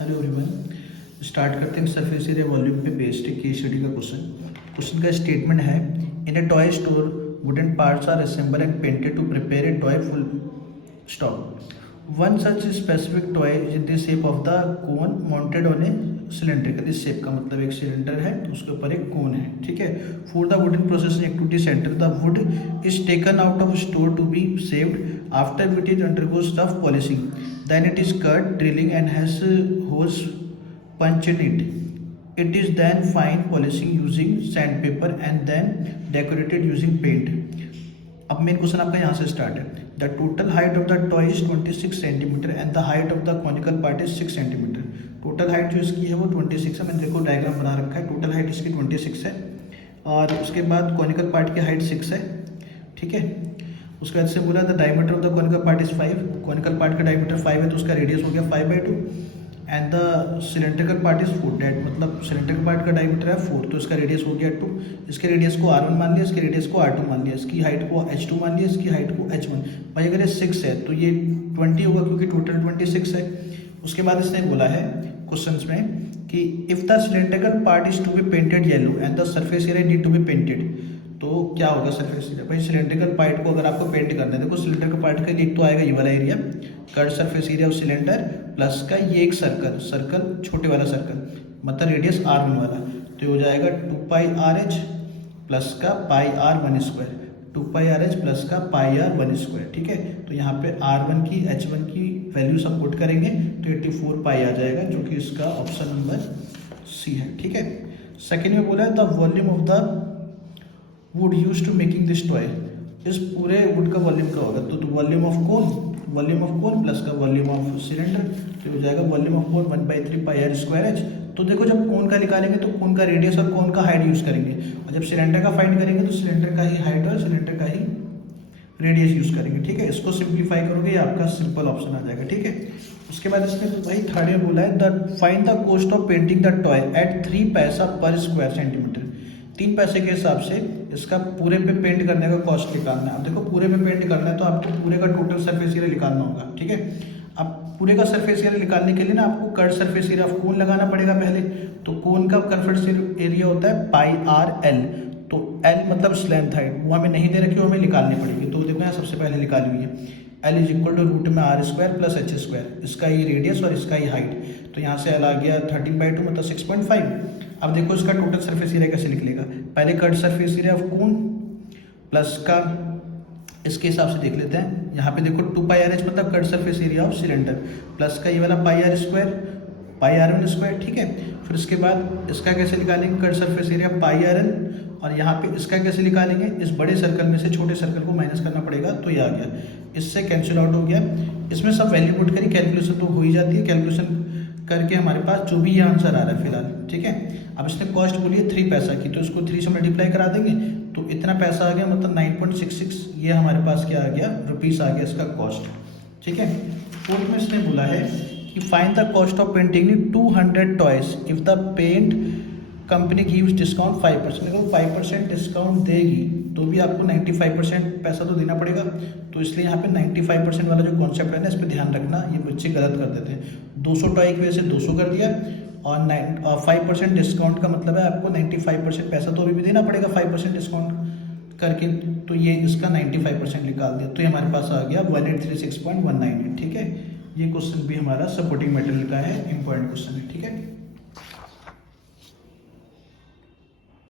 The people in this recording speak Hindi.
Hello everyone. स्टार्ट करते हैं सरफेस एरिया वॉल्यूम पे बेस्ड केस स्टडी का क्वेश्चन का स्टेटमेंट है, in a toy store wooden parts are assemble and painted to prepare a toy full stop. One such specific toy is in the shape of the cone mounted on a cylindrical. इस शेप का मतलब एक सिलेंडर है, उसके ऊपर एक कोन है, ठीक है। For the wooden processing activity centre the wood is taken out of store to be saved after it is undergoes tough polishing, then it is cut, drilling and has holes punched in it. It is then fine polishing using sandpaper and then decorated using paint. अब मेन क्वेश्चन आपका यहाँ से स्टार्ट है। The total height of the toy is 26 centimetre and the height of the conical part is 6 centimetre. Total height जो इसकी है वो 26 है। मैंने देखो डायग्राम बना रखा है। टोटल हाइट इसकी 26 है और उसके बाद कॉनिकल पार्ट की हाइट 6 है, ठीक है। उसके बाद से बोला the diameter of the conical part is 5। Conical part का डायमीटर 5 है तो उसका रेडियस हो गया 5/2 and the cylindrical part is 4। That मतलब सिलेंड्रिकल पार्ट का डायमीटर है 4 तो इसका रेडियस हो गया 2। इसके रेडियस को R1 मान लिया, इसके रेडियस को R2 मान लिया, इसकी हाइट को H2 मान लिया, इसकी हाइट को H1। भाई अगर ये 6 है तो ये 20 होगा क्योंकि टोटल 26 है। उसके बाद इसने बोला है क्वेश्चन में कि if the cylindrical part is to be painted yellow and the surface area need to be painted, तो क्या होगा सर्फेस एरिया। भाई सिलेंड्रिकल पार्ट को अगर आपको पेंट करना है, देखो सिलेंड्रिकल पार्ट का एक तो आएगा ये वाला area, curve surface area of cylinder plus का ये एक सर्कल छोटे वाला सर्कल मतलब रेडियस R1 वाला, तो ये हो जाएगा 2πRh प्लस का πr1², 2πRh प्लस का πr1², ठीक है। तो यहाँ पे R1 की H1 की वैल्यू सब पुट करेंगे तो 84π आ जाएगा, जो कि इसका ऑप्शन नंबर सी है, ठीक है। सेकेंड में बोला है the volume of the wood use to making this toy. इस पूरे वुड का वॉल्यूम का होगा तो वॉल्यूम ऑफ कोन प्लस का वॉल्यूम ऑफ सिलेंडर, तो हो जाएगा वॉल्यूम ऑफ कोन 1/3πr²h। तो देखो जब कोन का निकालेंगे तो कोन का रेडियस और कोन का हाइट यूज करेंगे, और जब सिलेंडर का फाइंड करेंगे तो सिलेंडर का ही हाइट और सिलेंडर का ही रेडियस यूज करेंगे, ठीक है। इसको सिंप्लीफाई करोगे आपका सिंपल ऑप्शन आ जाएगा, ठीक है। उसके बाद इसने भाई थर्ड में बोला है the find the cost of painting the toy at 3 पैसा पर स्क्वायर सेंटीमीटर। 3 पैसे के हिसाब से इसका पूरे पे पेंट करने का कॉस्ट निकालना है। अब देखो पूरे पे पेंट करना है तो आपको पूरे का टोटल सरफेस एरिया निकालना होगा, ठीक है। अब पूरे का सरफेस एरिया निकालने के लिए ना आपको curve surface area of cone लगाना पड़ेगा पहले। तो कोन का कर्व एरिया होता है πRL, तो L मतलब स्लेंथ हाइट, वो हमें नहीं दे रखी, वो हमें निकालनी पड़ेगी। तो देखो यहाँ सबसे पहले निकाली हुई है L is equal to root में R² प्लस H², इसका ही रेडियस और इसका ही हाइट। तो यहाँ से L आ गया 13/2 मतलब 6.5। अब देखो इसका टोटल सरफेस एरिया कैसे निकलेगा। पहले curve surface area of cone plus का इसके हिसाब से देख लेते हैं। यहाँ पे देखो 2πRh मतलब curve surface area of cylinder plus का ये वाला πr1², ठीक है। फिर उसके बाद इसका कैसे निकालेंगे कर्व सरफेस एरिया πRL, और यहाँ पे इसका कैसे निकालेंगे, इस बड़े सर्कल में से छोटे सर्कल को माइनस करना पड़ेगा, तो ये आ गया, इससे कैंसिल आउट हो गया। इसमें सब वैल्यू पुट करी, कैलकुलेशन तो हो ही जाती है। कैलकुलेशन करके हमारे पास जो भी ये आंसर आ रहा है फिलहाल, ठीक है। अब इसने कॉस्ट बोली है 3 पैसा की, तो इसको 3 से मल्टीप्लाई करा देंगे तो इतना पैसा आ गया, मतलब 9.66 ये हमारे पास क्या आ गया, रुपीस आ गया इसका कॉस्ट, ठीक है। फोर्थ में इसने बोला है कि find the cost of painting 200 toys if the paint company gives discount 5%। अगर 5% डिस्काउंट देगी तो भी आपको 95% पैसा तो देना पड़ेगा, तो इसलिए यहाँ पे 95% वाला जो कॉन्सेप्ट है ना, इस पर ध्यान रखना, ये बच्चे गलत कर देते हैं। 200 टॉय की वजह से 200 कर दिया और 5% डिस्काउंट का मतलब है आपको 95% पैसा तो अभी भी देना पड़ेगा 5% डिस्काउंट करके, तो ये इसका 95% निकाल दिया, तो ये हमारे पास आ गया 1836.198, ठीक है। ये क्वेश्चन भी हमारा सपोर्टिंग मटेरियल का है, इंपॉर्टेंट क्वेश्चन है, ठीक है।